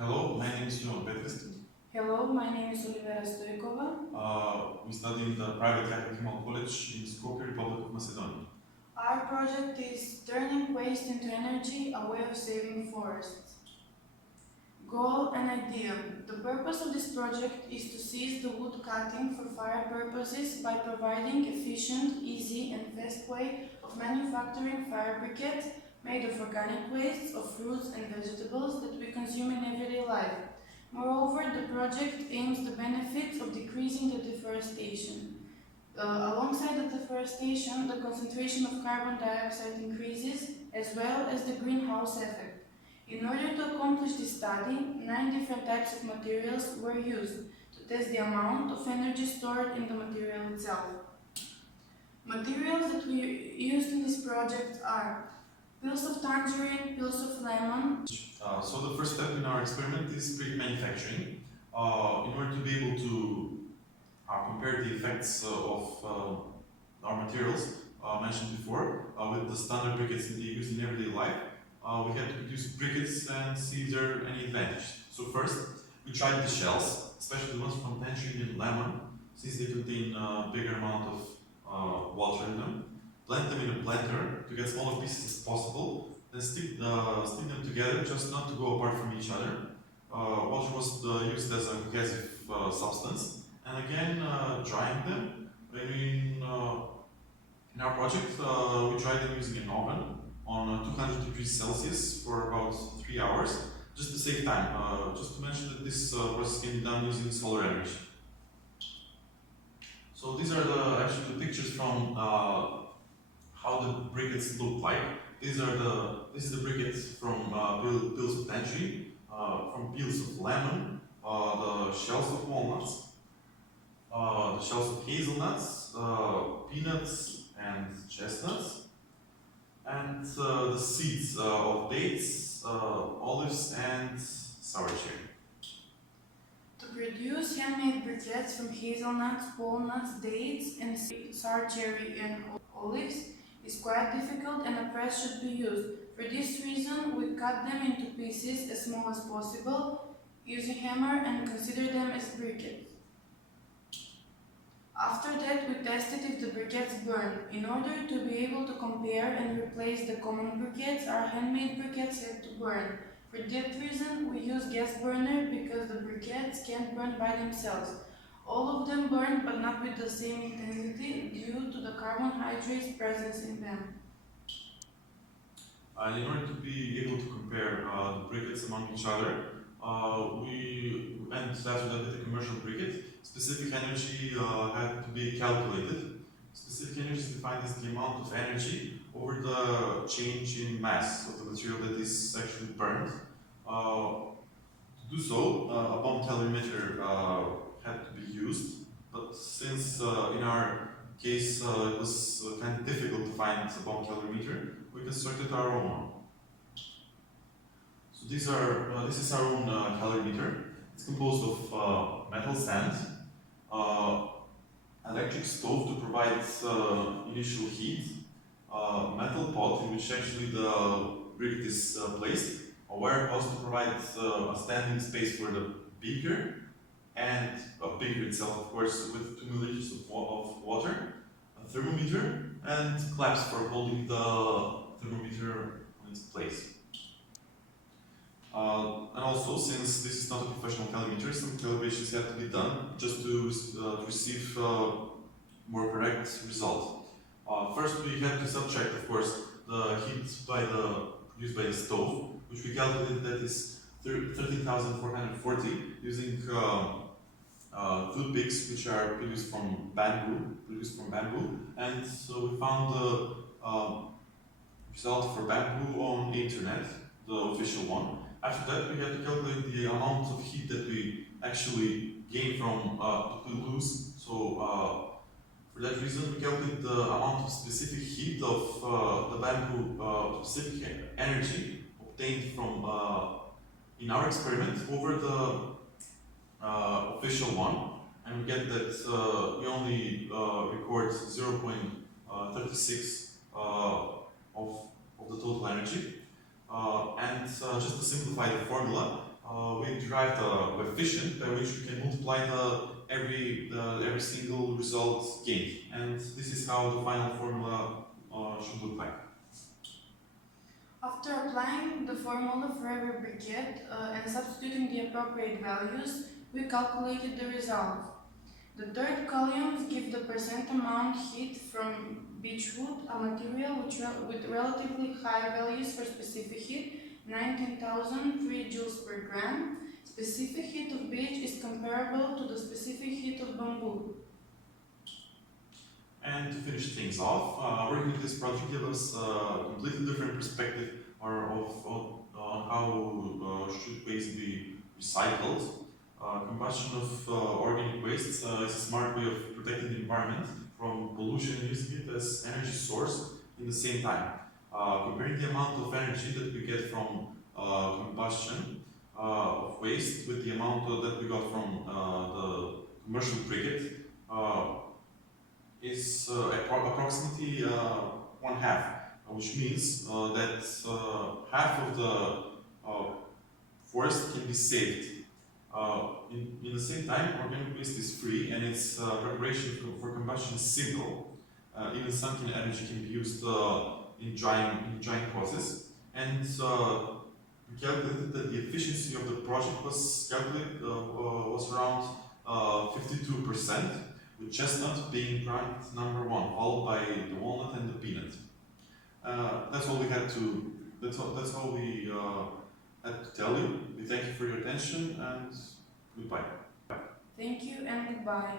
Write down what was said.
Hello, my name is Jovan Petrist. Hello, my name is Olivera Stoikova. We study in the private Catholic College in Skopje, Republic of Macedonia. Our project is turning waste into energy, a way of saving forests. Goal and idea. The purpose of this project is to cease the wood cutting for fire purposes by providing efficient, easy and fast way of manufacturing fire briquettes made of organic wastes of fruits and vegetables that we consume in everyday life. Moreover, the project aims the benefits of decreasing the deforestation. Alongside the deforestation, the concentration of carbon dioxide increases, as well as the greenhouse effect. In order to accomplish this study, 9 different types of materials were used to test the amount of energy stored in the material itself. Materials that we used in this project are peels of tangerine, peels of lemon. So the first step in our experiment is brick manufacturing. In order to be able to compare the effects of our materials mentioned before with the standard briquettes that we use in everyday life, we had to produce briquettes and see if there are any advantage. So first, we tried the shells, especially the ones from tangerine and lemon, since they contain a bigger amount of water in them. Blend them in a blender to get smaller pieces as possible, then stick them together just not to go apart from each other. Water was used as a cohesive substance, and again drying them. In our project, we tried them using an oven on 200 degrees Celsius for about 3 hours, just to save time. Just to mention that this process can be done using solar energy. So these are actually the pictures from how the briquettes look like. This is the briquettes from peels of tangerine, from peels of lemon, the shells of walnuts, the shells of hazelnuts, peanuts and chestnuts, and the seeds of dates, olives and sour cherry. To produce handmade briquettes from hazelnuts, walnuts, dates, and sour cherry and olives is quite difficult and a press should be used. For this reason, we cut them into pieces as small as possible, using hammer and consider them as briquettes. After that, we tested if the briquettes burn. In order to be able to compare and replace the common briquettes, our handmade briquettes had to burn. For that reason, we use gas burner because the briquettes can't burn by themselves. All of them burn, but not with the same intensity due to the carbohydrates present in them. And in order to be able to compare the briquettes among each other, we went after that with a commercial briquette. Specific energy had to be calculated. Specific energy is defined as the amount of energy over the change in mass of the material that is actually burned. To do so, a bomb calorimeter had to be used, but since in our case it was kind of difficult to find a bomb calorimeter, we constructed our own one. So this is our own calorimeter. It's composed of metal stand, electric stove to provide initial heat, metal pot in which actually the briquette is placed, a warehouse to provide a standing space for the beaker, and a beaker itself, of course, with 2 milliliters of water, a thermometer, and clamps for holding the thermometer in its place. And also, since this is not a professional calorimeter, some calibrations have to be done just to receive more correct result. First, we have to subtract, of course, the heat produced by the stove, which we calculated that is 13,440 using toothpicks, which are produced from bamboo, and so we found the result for bamboo on the internet, the official one. After that, we had to calculate the amount of heat that we actually gain from to lose. So for that reason, we calculate the amount of specific heat of the bamboo, specific energy obtained from in our experiment over the official one, and we get that we only record 0.36 of the total energy. And just to simplify the formula, we derived a coefficient by which we can multiply every single result gained. And this is how the final formula should look like. After applying the formula for every briquette and substituting the appropriate values, we calculated the result. The third columns give the percent amount heat from beechwood, a material with relatively high values for specific heat, 19,003 joules per gram. Specific heat of beech is comparable to the specific heat of bamboo. And to finish things off, working with this project gave us a completely different perspective on how should waste be recycled. Combustion of organic waste is a smart way of protecting the environment from pollution and using it as energy source in the same time. Comparing the amount of energy that we get from combustion of waste with the amount that we got from the commercial briquette is approximately one half, which means that half of the forest can be saved. In the same time, organic waste is free and its preparation for combustion is simple. Even sunken energy can be used in drying process. And we calculated that the efficiency of the project was around 52%, with chestnut being ranked number one, followed by the walnut and the peanut. That's all we had to. That's all we had to tell you. We thank you for your attention and goodbye. Thank you and goodbye.